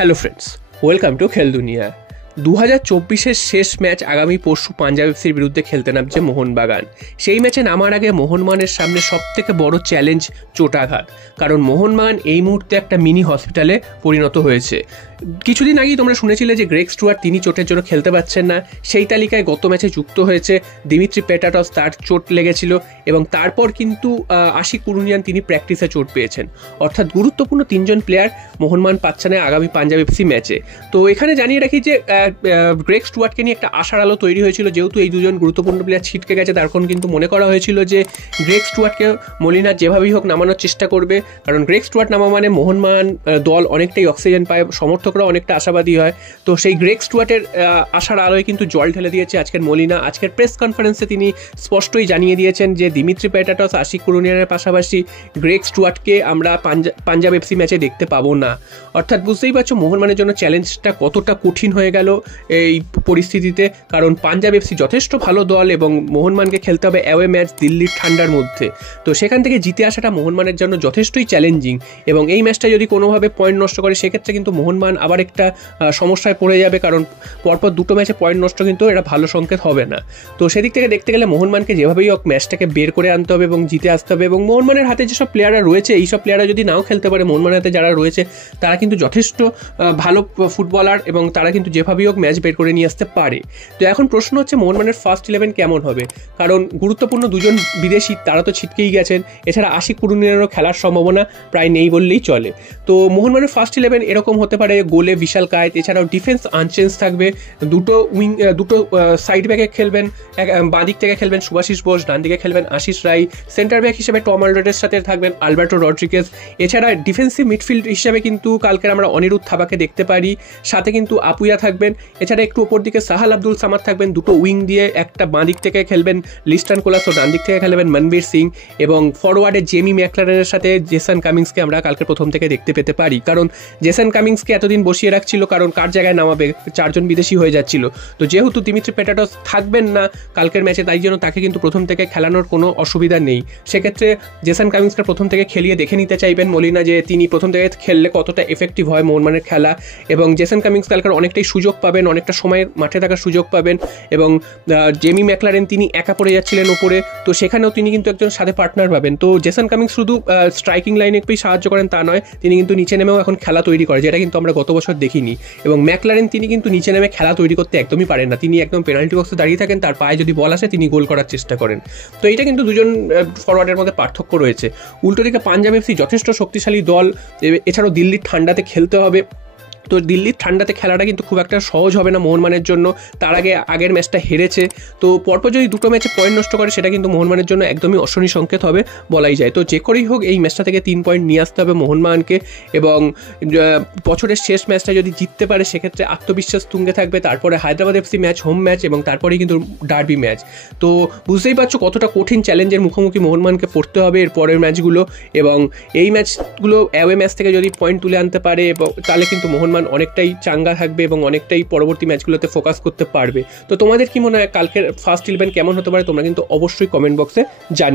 Hello friends, welcome to খেল দুনিয়া। 2024-এর শেষ ম্যাচ আগামী পরশু পাঞ্জাব এফসির বিরুদ্ধে খেলতে নামছে মোহনবাগান। সেই ম্যাচে নামার আগে মোহনবাগানের সামনে সবথেকে বড় চ্যালেঞ্জ চোটাঘাত, কারণ মোহনবাগান এই মুহূর্তে একটা মিনি হসপিটালে পরিণত হয়েছে। কিছুদিন আগেই তোমরা শুনেছিলে যে গ্রেগ স্টুয়ার্ট তিনি চোটের জন্য খেলতে পারছেন না। সেই তালিকায় গত ম্যাচে যুক্ত হয়েছে দিমিত্রি পেটাটস, তার চোট লেগেছিল এবং তারপর কিন্তু আশিক কুরুনিয়ান তিনি প্র্যাকটিসে চোট পেয়েছেন। অর্থাৎ গুরুত্বপূর্ণ তিনজন প্লেয়ার মোহনবাগান পাচ্ছে না আগামী পাঞ্জাব এফসি ম্যাচে। তো এখানে জানিয়ে রাখি যে গ্রেগ স্টুয়ার্টকে নিয়ে একটা আশার আলো তৈরি হয়েছিল, যেহেতু এই দুজন গুরুত্বপূর্ণ প্লেয়ার ছিটকে গেছে তখন কিন্তু মনে করা হয়েছিল যে গ্রেগ স্টুয়ার্টকে মলিনা যেভাবেই হোক নামানোর চেষ্টা করবে, কারণ গ্রেগ স্টুয়ার্ট নামা মানে মোহনবাগান দল অনেকটাই অক্সিজেন পায়, সমর্থকরা অনেকটা আশাবাদী হয়। তো সেই গ্রেগ স্টুয়ার্টের আশার আলোয় কিন্তু জল ঢেলে দিয়েছে আজকের মলিনা। আজকের প্রেস কনফারেন্সে তিনি স্পষ্টই জানিয়ে দিয়েছেন যে দিমিত্রি পেটাটস, আশিক কুরুনিয়ানের পাশাপাশি গ্রেগ স্টুয়ার্টকে আমরা পাঞ্জাব এফসি ম্যাচে দেখতে পাবো না। অর্থাৎ বুঝতেই পারছো মোহনবাগানের জন্য চ্যালেঞ্জটা কতটা কঠিন হয়ে গেল এই পরিস্থিতিতে, কারণ পাঞ্জাব এফসি যথেষ্ট ভালো দল এবং মোহনবাগানকে খেলতে হবে অ্যাওয়ে ম্যাচ দিল্লির ঠান্ডার মধ্যে। তো সেখান থেকে জিতে আসাটা মোহনবাগানের জন্য যথেষ্টই চ্যালেঞ্জিং এবং এই ম্যাচটা যদি কোনোভাবে পয়েন্ট নষ্ট করে সেক্ষেত্রে কিন্তু মোহনবাগান আবার একটা সমস্যায় পড়ে যাবে, কারণ পরপর দুটো ম্যাচে পয়েন্ট নষ্ট কিন্তু এটা ভালো সংকেত হবে না। তো সেদিক থেকে দেখতে গেলে মোহনবাগানকে যেভাবেই হোক ম্যাচটাকে বের করে আনতে হবে এবং জিতে আসতে হবে। এবং মোহনবাগানের হাতে যেসব প্লেয়াররা রয়েছে, এইসব প্লেয়াররা যদি নাও খেলতে পারে, মোহনবাগানের হাতে যারা রয়েছে তারা কিন্তু যথেষ্ট ভালো ফুটবলার এবং তারা কিন্তু যেভাবেই হোক ম্যাচ বের করে নিয়ে আসতে পারে। তো এখন প্রশ্ন হচ্ছে মোহনবাগানের ফার্স্ট 11 কেমন হবে, কারণ গুরুত্বপূর্ণ দুজন বিদেশি তারা তো ছিটকেই গেছেন। এছাড়া আশিক কুরুনিয়ানেরও খেলার সম্ভাবনা প্রায় নেই বললেই চলে। তো মোহনবাগানের ফার্স্ট 11 এরকম হতে পারে: গোলে বিশাল কায়েত, এছাড়াও ডিফেন্স আনচেঞ্জ থাকবে, দুটো সাইড ব্যাকে খেলবেন, বাঁ দিক থেকে খেলবেন শুভাশিস বোস, ডান দিকে খেলবেন আশিস রায়, সেন্টার ব্যাক হিসেবে টম অলরেডের সাথে থাকবেন আলবার্টো রড্রিগেজ। এছাড়া ডিফেন্সিভ মিডফিল্ড হিসেবে কিন্তু কালকের আমরা অনিরুদ্ধ থাবাকে দেখতে পারি, সাথে কিন্তু আপুয়া থাকবেন। এছাড়া একটু ওপর দিকে সাহাল আব্দুল সামাদ থাকবেন, দুটো উইং দিয়ে, একটা বাঁ দিক থেকে খেলবেন লিস্টান কোলাস ও ডান দিক থেকে খেলবেন মনবীর সিং, এবং ফরওয়ার্ডে জেমি ম্যাকলারেনের সাথে জেসন কামিংসকে আমরা কালকে প্রথম থেকে দেখতে পেতে পারি, কারণ জেসন কামিংসকে এতদিন বসিয়ে রাখছিল কারণ কার জায়গায় নামাবে, চারজন বিদেশি হয়ে যাচ্ছিল। তো যেহেতু দিমিত্রি পেটাটস থাকবেন না কালকের ম্যাচে, তাই জন্য তাকে কিন্তু প্রথম থেকে খেলানোর কোনো অসুবিধা নেই। সেক্ষেত্রে জেসন কামিংসকে প্রথম থেকে খেলিয়ে দেখে নিতে চাইবেন মলিনা যে তিনি প্রথম থেকে খেললে কতটা এফেক্টিভ হয় মোহনবাগানের খেলা। এবং জেসন কামিংস কালকের অনেকটাই সুযোগ পাবেন, অনেকটা সময় মাঠে থাকার সুযোগ পাবেন। এবং জেমি ম্যাকলারেন তিনি একা পড়ে যাচ্ছিলেন ওপরে, তো সেখানেও তিনি কিন্তু একজন সাথে পার্টনার পাবেন। তো জেসন কামিংস শুধু স্ট্রাইকিং লাইনে একটু সাহায্য করেন তা নয়, তিনি কিন্তু নিচে নেমেও এখন খেলা তৈরি করে, যেটা কিন্তু আমরা গত বছর দেখিনি। এবং ম্যাকলারেন তিনি কিন্তু নিচে নেমে খেলা তৈরি করতে একদমই পারেন না, তিনি একদম পেনাল্টি বক্সে দাঁড়িয়ে থাকেন, তার পায়ে যদি বল আসে তিনি গোল করার চেষ্টা করেন। তো এইটা কিন্তু দুজন ফরওয়ার্ডের মধ্যে পার্থক্য রয়েছে। উল্টো দিকে পাঞ্জাব এফসি যথেষ্ট শক্তিশালী দল, এছাড়াও দিল্লির ঠান্ডাতে খেলতে হবে। তো দিল্লির ঠান্ডাতে খেলাটা কিন্তু খুব একটা সহজ হবে না মোহনবাগানের জন্য, তার আগের ম্যাচটা হেরেছে। তো পরপর যদি দুটো ম্যাচে পয়েন্ট নষ্ট করে সেটা কিন্তু মোহনবাগানের জন্য একদমই অশনি সংকেত হবে বলাই যায়। তো যে করেই হোক এই ম্যাচটা থেকে 3 পয়েন্ট নিয়ে আসতে হবে মোহনবাগানকে, এবং বছরের শেষ ম্যাচটা যদি জিততে পারে সেক্ষেত্রে আত্মবিশ্বাস তুঙ্গে থাকবে। তারপরে Hyderabad FC match home match এবং তারপরেই কিন্তু ডার্বি ম্যাচ। তো বুঝতেই পারছো কতটা কঠিন চ্যালেঞ্জের মুখোমুখি মোহনবাগানকে পড়তে হবে এর পরের ম্যাচগুলো, এবং এই ম্যাচগুলো অ্যাওয়ে ম্যাচ থেকে যদি পয়েন্ট তুলে আনতে পারে তাহলে কিন্তু মোহনবাগান অনেকটাই চাঙ্গা থাকবে এবং অনেকটাই পরবর্তী ম্যাচগুলোতে ফোকাস করতে পারবে। তো তোমাদের কি মনে হয় কালকের ফার্স্ট 11 কেমন হতে পারে, তোমরা কিন্তু অবশ্যই কমেন্ট বক্সে জানিও।